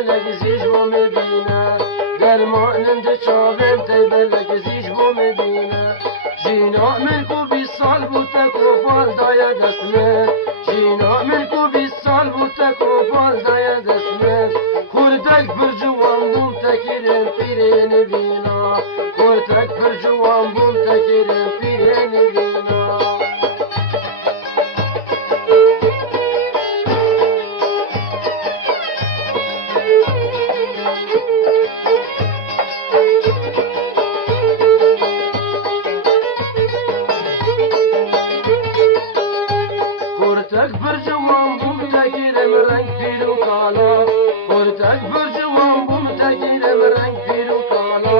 بلگ زیش با میبینه درمانم ده چاوم تی بلگ زیش با میبینه جینا من کو 20 سال بود تکوفال دای دست من جینا من کو 20 سال بود تکوفال دای دست من خوردک پر جوان بوم تکیرم پیرین بینا خوردک پر جوان بوم تکیرم پیرین بینا Kortak bir jwan bum takirem rang piru kala Kortak bir jwan bum takirem rang piru kala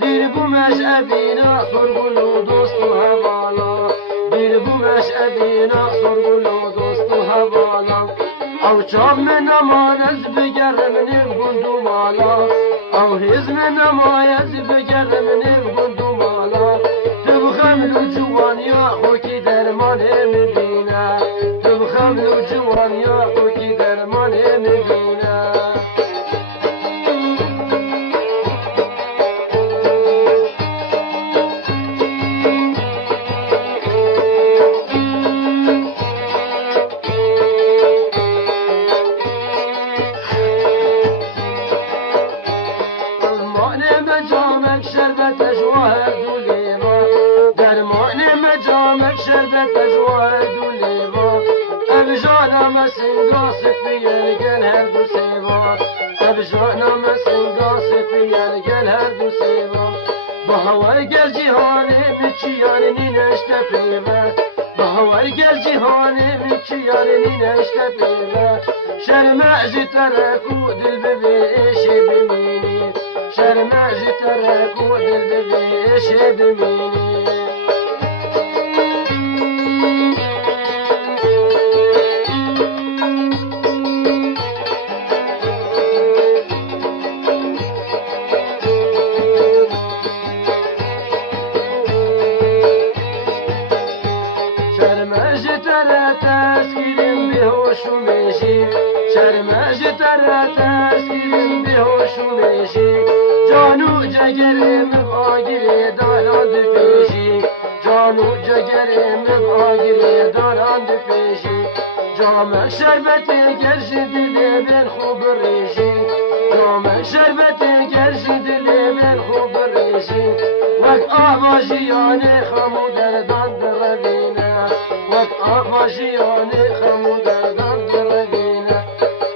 Dir bu meş'ebina sorgulu dostu havala Dir bu meş'ebina sorgulu dostu havala Av çab me namayez begerem nev gundu mala Av hiz me namayez begerem nev gundu mala Tebxemlu jwan ya hoki dermanem bina خملو جوان یا خوکی درمان میبینه درمان مجامک شربت جواهر دولیما درمان مجامک شربت جواهر دولیما ابجانم سنگاس پیل گل هر دو سیوان ابجانم سنگاس پیل گل هر دو سیوان با هوای گل جهانه میچیان نینشت پیوه با هوای گل جهانه میچیان نینشت پیوه شرمعج ترکو دل ببیش بمینی شرمعج ترکو دل ببیش بمینی شرمج ترى تسكيرم بهوش وماشي شرمج ترى تسكيرم بهوش وماشي جانو جگرم بغاگیر دارند پیشی جانو جگرم بغاگیر دارند پیشی جام شربت گرش دل من خوب ریشی جام شربت گرش دل من خوب ریشی وقت آواشیان خمو دردان بروینه وقت آواشیان خمو دردان بروینه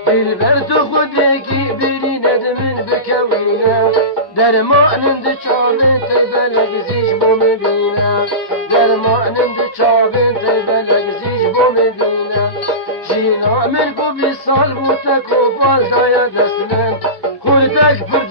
دلبر تو خودکی برینه من بکوینه درمانم ده چاوین تی بلگ زیش با میبینه درمانم ده چاوین تی بلگ زیش با میبینه جینا من کو 20 سال بود تکوفال دای دست من خوردک پر